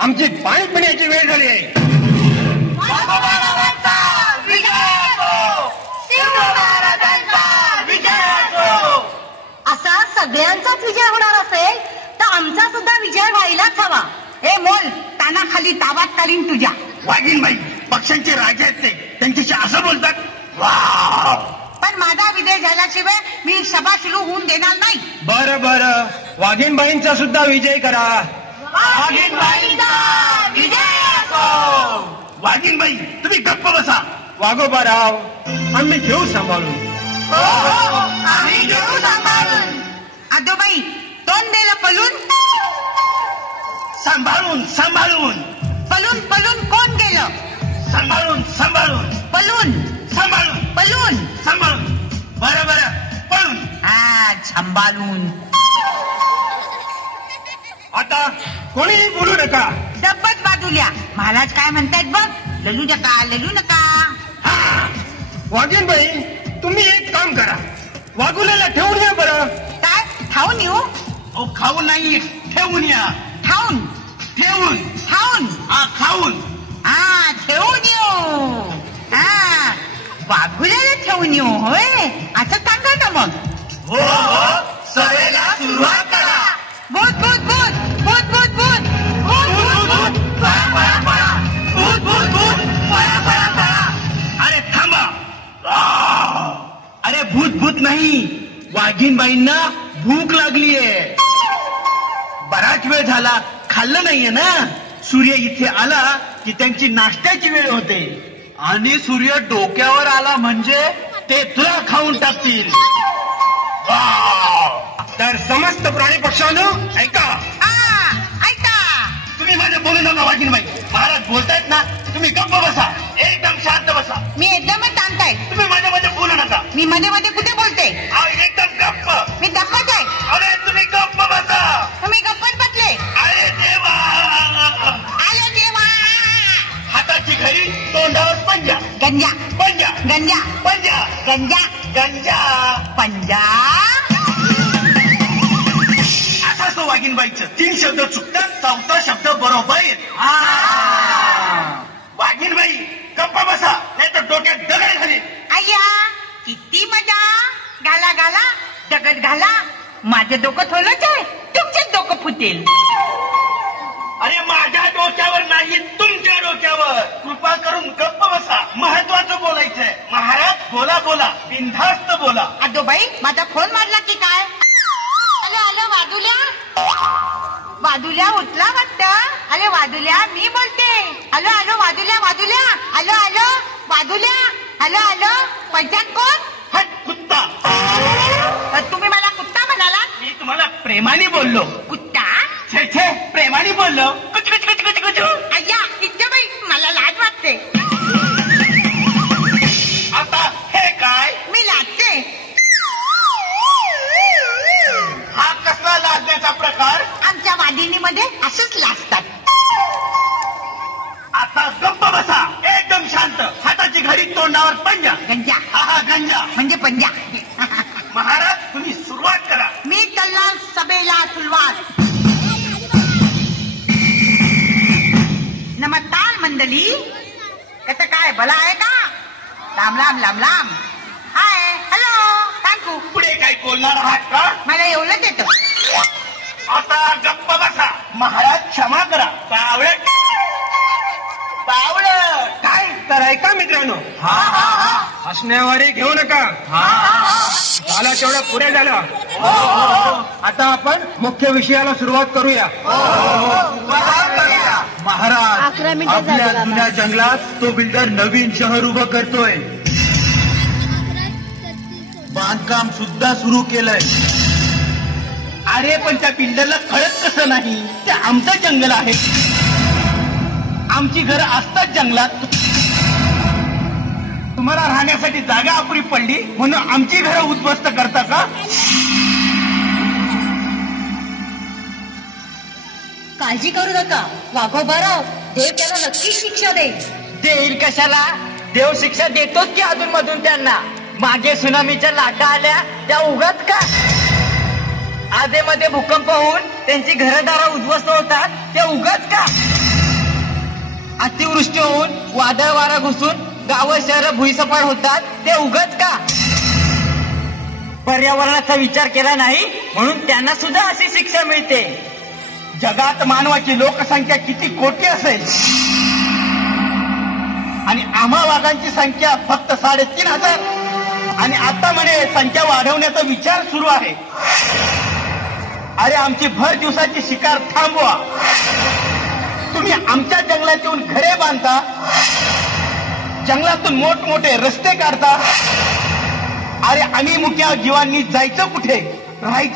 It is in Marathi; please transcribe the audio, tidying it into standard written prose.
आमची पाणी पिण्याची वेळ झाली आहे. असा सगळ्यांचाच विजय होणार असेल तर आमचा सुद्धा विजय व्हायलाच हवा. ए मोल तानाखाली ताबात कालीन तुझ्या. वाघीणबाई पक्षांचे राजे आहेत ते, त्यांच्याशी असं बोलतात. पण माझा विजय झाल्याशिवाय मी सभा सुरू होऊन देणार नाही. बरं बरं, वाघीणबाईंचा सुद्धा विजय करा. वाघीणबाई तुम्ही गप्प बसा. वाघोबाराव, आम्ही घेऊ सांभाळून. आदोबाई तोंड दिलं पलून. सांभाळून सांभाळून. पलून पलून कोण गेलं. सांभाळून सांभाळून. पलून सांभाळून. पलून सांभाळून. बरं बरं पळून. हा सांभाळून. आता कोणीही बोलू नका. डब्बत बाजूल्या. महाराज काय म्हणतायत बघ. ललू नका ललू नका. वाघीणबाई तुम्ही एक काम करा, वाघुल्याला ठेवून या बरं. काय ठाऊन येऊ. खाऊन नाही, ठेवून या. ठाऊन ठेवून. ठाऊन. खाऊन. हा ठेवून येऊ. हा वाघुल्याला ठेवून येऊ होय, असं सांगा ना मग. हो सभेला सुरुवात करा. भूत भूत भूत भूत भूत भूत भूत भूत भूत. अरे थांबा. अरे भूत भूत नाही, वाघीणबाईंना भूक लागलीये. बराच वेळ झाला खाल्लं नाहीये ना. सूर्य इथे आला की त्यांची नाश्त्याची वेळ होते, आणि सूर्य डोक्यावर आला म्हणजे ते तुला खाऊन टाकतील. तर समस्त प्राणी पक्षांनो ऐका. ऐका. तुम्ही माझं बोलू नका वाघीणबाई. महाराज बोलतायत ना, तुम्ही गप्प बसा. एकदम शांत बसा. मी एकदमच शांत आहे. तुम्ही माझ्या मध्ये बोलू नका. मी मध्ये मध्ये कुठे बोलते. एकदम गप्प. मी गप्पच आहे. अरे तुम्ही गप्प बसा. तुम्ही गप्पच बसले. अरे देवा. आले देवा. हाताची घडी, तोंडावर पंजा. गंजा पंजा. गंजा पंजा. गंजा गंजा. पंजा. असा तो वाघीणबाईचं 3 शब्द चुकतात, 4था शब्द बरोबर येत. वाघीणबाई गप्प बसा, नाही तर डोक्यात दगड घालीन. अय्या किती मजा. घाला घाला दगड घाला. माझं डोकं थोलंच आहे, तुमचं डोकं फुटेल. अरे माझ्या डोक्यावर नाही, तुमच्या डोक्यावर. कृपा करून गप्प बसा. महत्वाचं बोलायचंय. महाराज बोला बोला, बिनधास्त बोला. आदोबाई माझा फोन मारला की काय. हॅलो हॅलो वादुल्या. वादुल्या उठला वाटतं. अरे वादुल्या मी बोलते. हॅलो हॅलो वादुल्या वादुल्या. हॅलो हॅलो वादुल्या. हॅलो हॅलो पंचायत कोण. हट कुत्ता. तुम्ही मला कुत्ता म्हणाला. मी तुम्हाला प्रेमाने बोललो. कुत्ता. छे छे प्रेमाने बोललो. कुच कुच कुच कुच कुच. अय्या इच्छाबाई मला लाज वाटते. आता हे काय. मी लाजते. हा कसला लाजण्याचा प्रकार. आमच्या वादिनीमध्ये असंच लाजतात. आता गप्प बसा. एकदम शांत. हाताची घडी, तोंडावर पंजा. गंजा. हा गंजा म्हणजे पंजा. महाराज तुम्ही सुरुवात करा. मी कल्ला सभेला सुरुवात. नमस्कार मंडळी. कसं काय भला आहे का. लांब लांब लांब लांब. Hi hello thank you. पुढे काय बोलणार आहात का. मला एवढंच येतं. आता गप्प बसा. महाराज क्षमा करा. बावळट. बावळट. काय तर ऐका मित्रांनो, हसण्यावारे घेऊ नका. झालं तेवढं पुरे झालं. आता आपण मुख्य विषयाला सुरुवात करूया. महाराज आपल्या जुन्या जंगलात तो बिल्डर नवीन शहर उभं करतोय. बांधकाम सुद्धा सुरू केलंय. अरे पण त्या बिल्डरला कळत कसं नाही. ते आमचं जंगल आहे. आमची घरं असतात जंगलात. तुम्हाला राहण्यासाठी जागा अपुरी पडली म्हणून आमची घरं उद्ध्वस्त करता का. काळजी करू नका वाघोबाराव. देव त्याला नक्कीच शिक्षा देईल. देईल कशाला. देव शिक्षा देतोच की अधून मधून त्यांना. मागे सुनामीच्या लाटा आल्या त्या उगाच का. आधेमध्ये भूकंप होऊन त्यांची घरदारं उद्ध्वस्त होतात त्या उगाच का. अतिवृष्टी होऊन वादळ वारा घुसून गावं शहरं भुईसपाट होतात ते उगत का? पर्यावरणाचा विचार केला नाही म्हणून त्यांना सुद्धा अशी शिक्षा मिळते. जगात मानवाची लोकसंख्या किती कोटी असेल आणि आम्हा वाघांची संख्या फक्त 3,500 आणि आता म्हणे संख्या वाढवण्याचा विचार सुरू आहे. अरे आमची भर दिवसाची शिकार थांबवा. तुम्ही आमच्या जंगलात येऊन घरे बांधता, जंगलातून मोठमोठे रस्ते काढता. अरे आम्ही मुक्या जीवांनी जायचं कुठे, राहायचं